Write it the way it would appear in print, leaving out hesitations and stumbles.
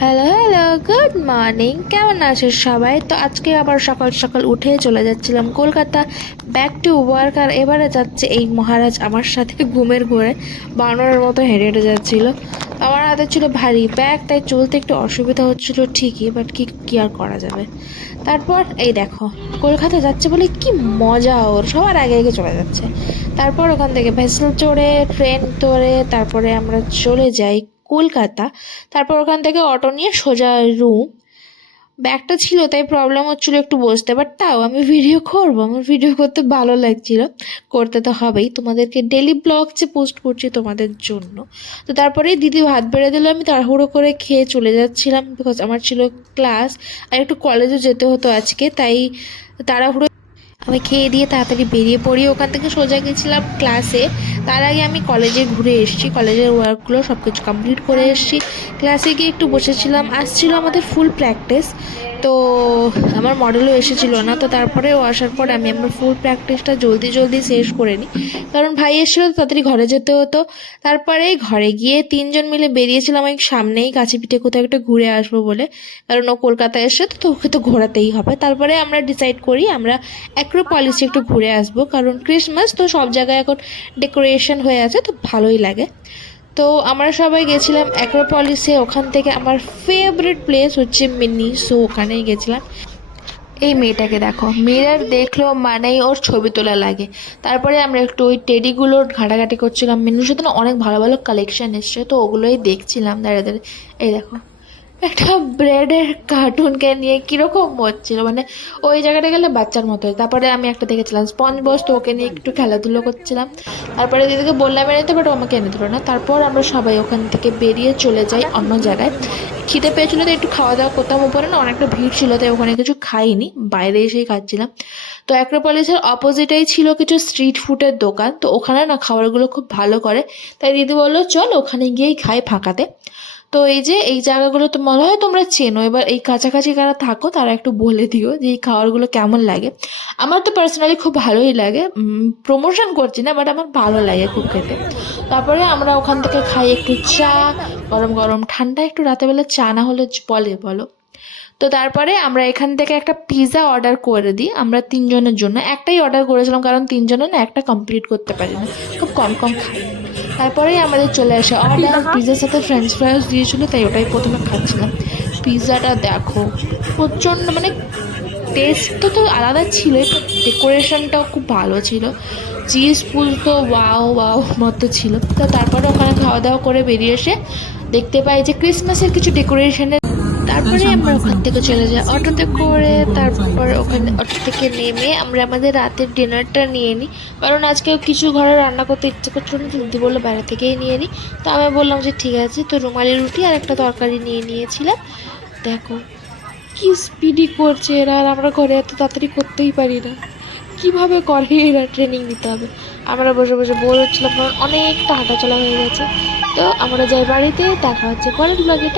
Hello hello, good morning. কেমন আছো সবাই? তো আজকে আবার সকাল সকাল উঠে চলে যাচ্ছিলাম কলকাতা, ব্যাক টু ওয়ার্ক। আর এবারে যাচ্ছে এই মহারাজ আমার সাথে ঘুমের ঘোরে বানরের মতো হেঁটে হেঁটে যাচ্ছিল। আমার হাতে ছিল ভারী ব্যাগ, তাই চলতে একটু অসুবিধা হচ্ছিল ঠিকই, বাট কি আর করা যাবে। তারপর এই দেখো, কলকাতা যাচ্ছে বলে কি মজা, ওর সবার আগে আগে চলে যাচ্ছে। তারপর ওখান থেকে ভেসেল চড়ে, ট্রেন ধরে, তারপরে আমরা চলে যাই কলকাতা। তারপর ওখান থেকে অটো নিয়ে সোজা রুম। ব্যাগটা ছিল তাই প্রবলেম হচ্ছিল একটু বসতে, বাট তাও আমি ভিডিও করবো, আমার ভিডিও করতে ভালো লাগছিল, করতে তো হবেই, তোমাদেরকে ডেলি ব্লগ যে পোস্ট করছি তোমাদের জন্য। তো তারপরেই দিদি ভাত বেড়ে দিল, আমি তাড়াহুড়ো করে খেয়ে চলে যাচ্ছিলাম, বিকজ আমার ছিল ক্লাস আর একটু কলেজও যেতে হতো আজকে, তাই তাড়াহুড়ো আমি খেয়ে দিয়ে তাড়াতাড়ি বেরিয়ে পড়ি। ওখান থেকে সোজা গেছিলাম ক্লাসে। তার আগে আমি কলেজে ঘুরে এসেছি, কলেজের ওয়ার্কগুলো সব কিছু কমপ্লিট করে এসেছি। ক্লাসে গিয়ে একটু বসেছিলাম, আসছিল আমাদের ফুল প্র্যাকটিস। তো আমার মডেলও এসেছিল না, তো তারপরেও আসার পর আমি আমার ফুল প্র্যাকটিসটা জলদি জলদি শেষ করে নিই, কারণ ভাই এসেছিলো তাড়াতাড়ি ঘরে যেতে হতো। তারপরে ঘরে গিয়ে তিনজন মিলে বেরিয়েছিলাম ওই সামনেই কাছে পিঠে কোথাও একটা ঘুরে আসবো বলে, কারণ ও কলকাতায় এসে তো ওকে তো ঘোরাতেই হবে। তারপরে আমরা ডিসাইড করি আমরা অ্যাক্রোপলিসে একটু ঘুরে আসবো, কারণ ক্রিসমাস তো সব জায়গায় এখন ডেকোরেশন হয়ে আছে, তো ভালোই লাগে। তো আমরা সবাই গেছিলাম অ্যাক্রোপলিসে। ওখান থেকে আমার ফেভারিট প্লেস হচ্ছে মিনি, সো ওখানেই গেছিলাম। এই মেয়েটাকে দেখো, মিরর দেখলো মানেই ওর ছবি তোলা লাগে। তারপরে আমরা একটু ওই টেডিগুলোর ঘাটাঘাটি করছিলাম, মিনুর সাথে না অনেক ভালো ভালো কালেকশন এসছে, তো ওগুলোই দেখছিলাম দাঁড়িয়ে দাঁড়িয়ে। এই দেখো, একটা ব্রেডের কার্টুনকে নিয়ে কীরকম হচ্ছিল, মানে ওই জায়গাটা গেলে বাচ্চার মতো হয়। তারপরে আমি একটা দেখেছিলাম স্পঞ্জ বস, তো ওকে নিয়ে একটু খেলাধুলো করছিলাম। তারপরে দিদিকে বললাম এনে দিতে, বাট ও আমাকে এনে দিল না। তারপর আমরা সবাই ওখান থেকে বেরিয়ে চলে যাই অন্য জায়গায়। খিদে পেয়েছিলো তো একটু খাওয়া দাওয়া করতাম, উপরে না অনেকটা ভিড় ছিল, তাই ওখানে কিছু খাইনি, বাইরে এসেই খাচ্ছিলাম। তো অ্যাক্রোপলিসের অপোজিটেই ছিল কিছু স্ট্রিট ফুডের দোকান, তো ওখানে না খাবারগুলো খুব ভালো করে, তাই দিদি বললো চল ওখানে গিয়েই খাই ফাঁকাতে। তো এই যে এই জায়গাগুলো তো মনে হয় তোমরা চেনো, এবার এই কাছাকাছি কারা থাকো তারা একটু বলে দিও যে এই খাবারগুলো কেমন লাগে। আমার তো পার্সোনালি খুব ভালোই লাগে, প্রমোশন করছি না, বাট আমার ভালো লাগে খুব খেতে। তারপরে আমরা ওখান থেকে খাই একটু চা, গরম গরম ঠান্ডা, একটু রাতেরবেলা চা না হলে বলো। তো তারপরে আমরা এখান থেকে একটা পিৎজা অর্ডার করে দিই, আমরা তিনজনের জন্য একটাই অর্ডার করেছিলাম, কারণ তিনজনে না একটা কমপ্লিট করতে পারি না, খুব কম কম খাই। তারপরেই আমাদের চলে আসে অর্ডার, পিৎজার সাথে ফ্রেঞ্চ ফ্রাইস দিয়েছিলো, তাই ওটাই প্রথমে খাচ্ছিলাম। পিৎজাটা দেখো প্রচণ্ড, মানে টেস্ট তো আলাদা ছিলই, তো ডেকোরেশনটাও খুব ভালো ছিল, চিজ ফুল তো ওয়াও ওয়াও মতো ছিল। তো তারপরে ওখানে খাওয়া দাওয়া করে বেরিয়ে এসে দেখতে পাই যে ক্রিসমাসের কিছু ডেকোরেশনের। তারপরে আমরা ওখান থেকে চলে যাই অটোতে করে। তারপর ওখানে অটো থেকে নেমে আমরা আমাদের রাতের ডিনারটা নিয়ে নিই, কারণ আজকে কিছু ঘরে রান্না করতে ইচ্ছে করছিল না, দিদি বললো বাইরে থেকেই নিয়ে নিই। তো আমি বললাম যে ঠিক আছে, তো রুমালি রুটি আর একটা তরকারি নিয়ে নিয়েছিলাম। দেখো কি স্পিডি করছে এরা, আর আমরা ঘরে এত তাড়াতাড়ি করতেই পারি না, কিভাবে করে এরা, ট্রেনিং দিতে হবে। আমরা বসে বসে বোর হচ্ছিলাম, কারণ অনেকটা হাঁটাচলা হয়ে গেছে। তো আমরা যাই বাড়িতে, দেখা হচ্ছে পরের ব্লগে।